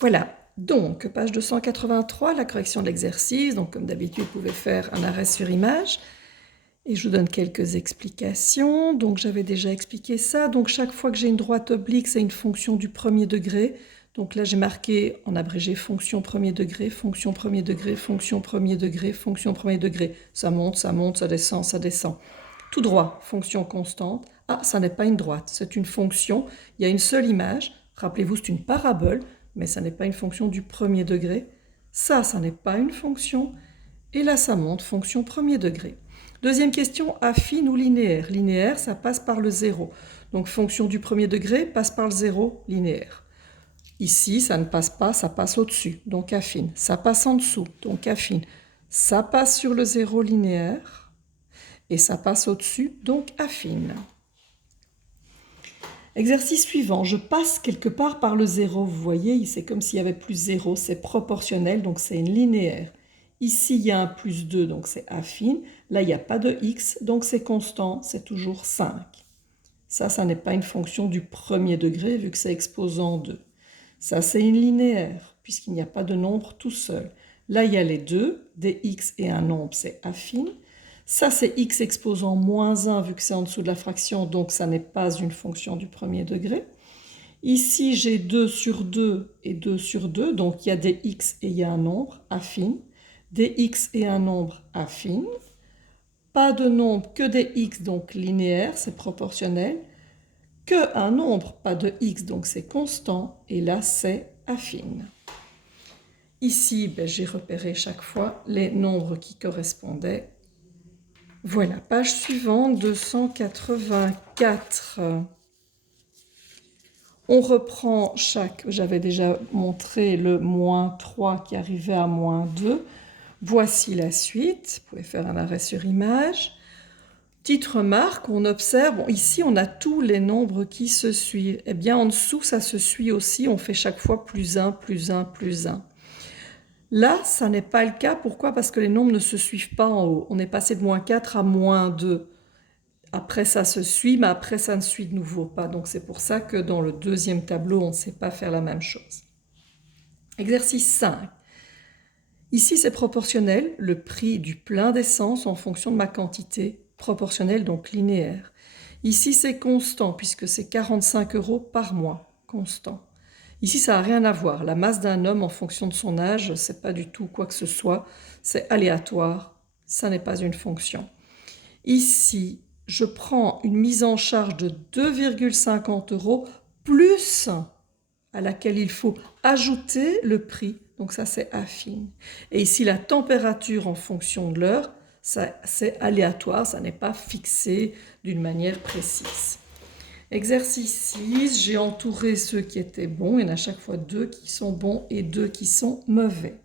Voilà, donc page 283, la correction de l'exercice. Donc comme d'habitude, vous pouvez faire un arrêt sur image. Et je vous donne quelques explications. Donc j'avais déjà expliqué ça. Donc chaque fois que j'ai une droite oblique, c'est une fonction du premier degré. Donc là, j'ai marqué en abrégé fonction premier degré, fonction premier degré, fonction premier degré, fonction premier degré. Ça monte, ça descend, ça descend. Tout droit, fonction constante. Ah, ça n'est pas une droite, c'est une fonction. Il y a une seule image. Rappelez-vous, c'est une parabole, mais ça n'est pas une fonction du premier degré. Ça n'est pas une fonction. Et là, ça monte, fonction premier degré. Deuxième question, affine ou linéaire? Linéaire, ça passe par le zéro. Donc, fonction du premier degré passe par le zéro, linéaire. Ici, ça ne passe pas, ça passe au-dessus, donc affine. Ça passe en dessous, donc affine. Ça passe sur le zéro linéaire et ça passe au-dessus, donc affine. Exercice suivant, je passe quelque part par le zéro. Vous voyez, c'est comme s'il y avait plus zéro, c'est proportionnel, donc c'est une linéaire. Ici, il y a un plus 2, donc c'est affine. Là, il n'y a pas de x, donc c'est constant, c'est toujours 5. Ça n'est pas une fonction du premier degré, vu que c'est exposant 2. Ça, c'est une linéaire, puisqu'il n'y a pas de nombre tout seul. Là, il y a les deux, des x et un nombre, c'est affine. Ça, c'est x exposant moins 1, vu que c'est en dessous de la fraction, donc ça n'est pas une fonction du premier degré. Ici, j'ai 2 sur 2 et 2 sur 2, donc il y a des x et il y a un nombre, affine. Des x et un nombre, affine. Pas de nombre, que des x, donc linéaire, c'est proportionnel. Que un nombre, pas de x, donc c'est constant. Et là, c'est affine. Ici, j'ai repéré chaque fois les nombres qui correspondaient. Voilà, page suivante, 284. On reprend j'avais déjà montré le moins 3 qui arrivait à moins 2. Voici la suite. Vous pouvez faire un arrêt sur image. Petite remarque, on observe, bon, ici on a tous les nombres qui se suivent. Eh bien en dessous, ça se suit aussi, on fait chaque fois plus 1, plus 1, plus 1. Là, ça n'est pas le cas. Pourquoi? Parce que les nombres ne se suivent pas en haut. On est passé de moins 4 à moins 2. Après, ça se suit, mais après, ça ne suit de nouveau pas. Donc, c'est pour ça que dans le deuxième tableau, on ne sait pas faire la même chose. Exercice 5. Ici, c'est proportionnel, le prix du plein d'essence en fonction de ma quantité, proportionnel, donc linéaire. Ici, c'est constant, puisque c'est 45 € par mois, constant. Ici, ça n'a rien à voir. La masse d'un homme en fonction de son âge, ce n'est pas du tout quoi que ce soit. C'est aléatoire. Ça n'est pas une fonction. Ici, je prends une mise en charge de 2,50 € plus à laquelle il faut ajouter le prix. Donc ça, c'est affine. Et ici, la température en fonction de l'heure, c'est aléatoire. Ça n'est pas fixé d'une manière précise. Exercice 6, j'ai entouré ceux qui étaient bons. Il y en a à chaque fois 2 qui sont bons et 2 qui sont mauvais.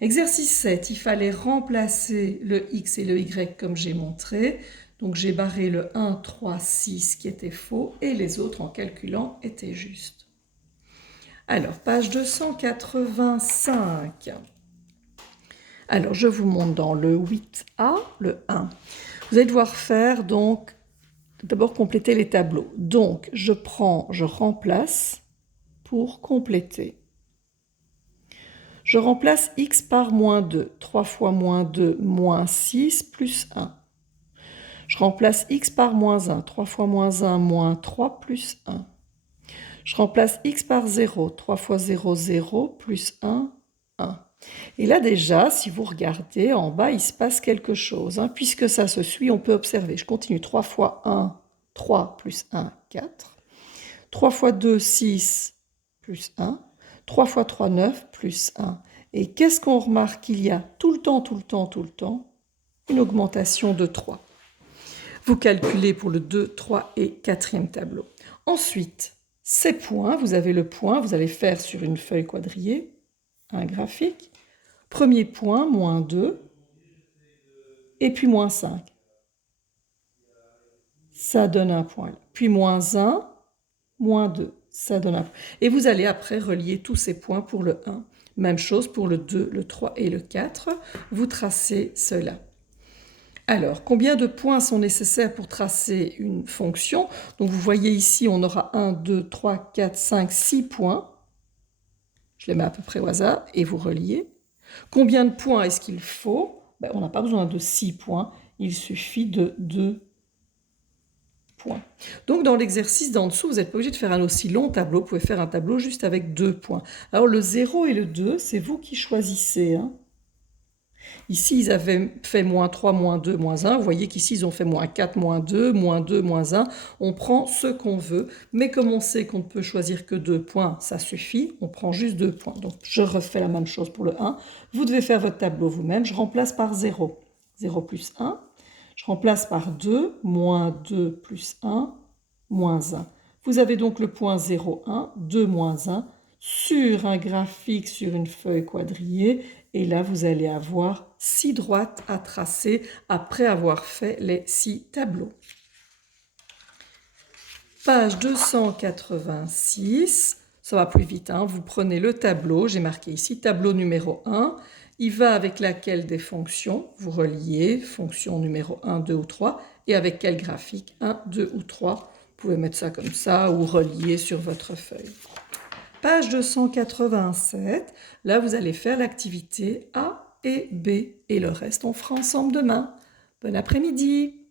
Exercice 7, il fallait remplacer le x et le y comme j'ai montré. Donc j'ai barré le 1, 3, 6 qui était faux et les autres en calculant étaient justes. Alors, page 285. Alors, je vous montre dans le 8A, le 1. Vous allez devoir faire donc d'abord compléter les tableaux. Donc, je remplace pour compléter. Je remplace x par moins 2. 3 fois moins 2, moins 6, plus 1. Je remplace x par moins 1. 3 fois moins 1, moins 3, plus 1. Je remplace x par 0. 3 fois 0, 0, plus 1, 1. Et là déjà, si vous regardez, en bas, il se passe quelque chose. Puisque ça se suit, on peut observer. Je continue. 3 fois 1, 3, plus 1, 4. 3 fois 2, 6, plus 1. 3 fois 3, 9, plus 1. Et qu'est-ce qu'on remarque? Il y a tout le temps, une augmentation de 3. Vous calculez pour le 2, 3 et 4e tableau. Ensuite, ces points, vous avez le point, vous allez faire sur une feuille quadrillée, un graphique. Premier point, moins 2, et puis moins 5. Ça donne un point. Puis moins 1, moins 2. Ça donne un point. Et vous allez après relier tous ces points pour le 1. Même chose pour le 2, le 3 et le 4. Vous tracez cela. Alors, combien de points sont nécessaires pour tracer une fonction? Donc, vous voyez ici, on aura 1, 2, 3, 4, 5, 6 points. Je les mets à peu près au hasard et vous reliez. Combien de points est-ce qu'il faut? Ben, on n'a pas besoin de 6 points, il suffit de 2 points. Donc dans l'exercice d'en dessous, vous n'êtes pas obligé de faire un aussi long tableau, vous pouvez faire un tableau juste avec 2 points. Alors le 0 et le 2, c'est vous qui choisissez. Ici, ils avaient fait moins 3, moins 2, moins 1. Vous voyez qu'ici, ils ont fait moins 4, moins 2, moins 1. On prend ce qu'on veut, mais comme on sait qu'on ne peut choisir que 2 points, ça suffit, on prend juste 2 points. Donc, je refais la même chose pour le 1. Vous devez faire votre tableau vous-même. Je remplace par 0. 0 plus 1. Je remplace par 2, moins 2 plus 1, moins 1. Vous avez donc le point 0, 1, 2, moins 1, sur un graphique, sur une feuille quadrillée. Et là, vous allez avoir 6 droites à tracer après avoir fait les 6 tableaux. Page 286, ça va plus vite, hein. Vous prenez le tableau, j'ai marqué ici tableau numéro 1, il va avec laquelle des fonctions, vous reliez fonction numéro 1, 2 ou 3, et avec quel graphique, 1, 2 ou 3, vous pouvez mettre ça comme ça ou relier sur votre feuille. Page 287, là vous allez faire l'activité A et B, et le reste on fera ensemble demain. Bon après-midi!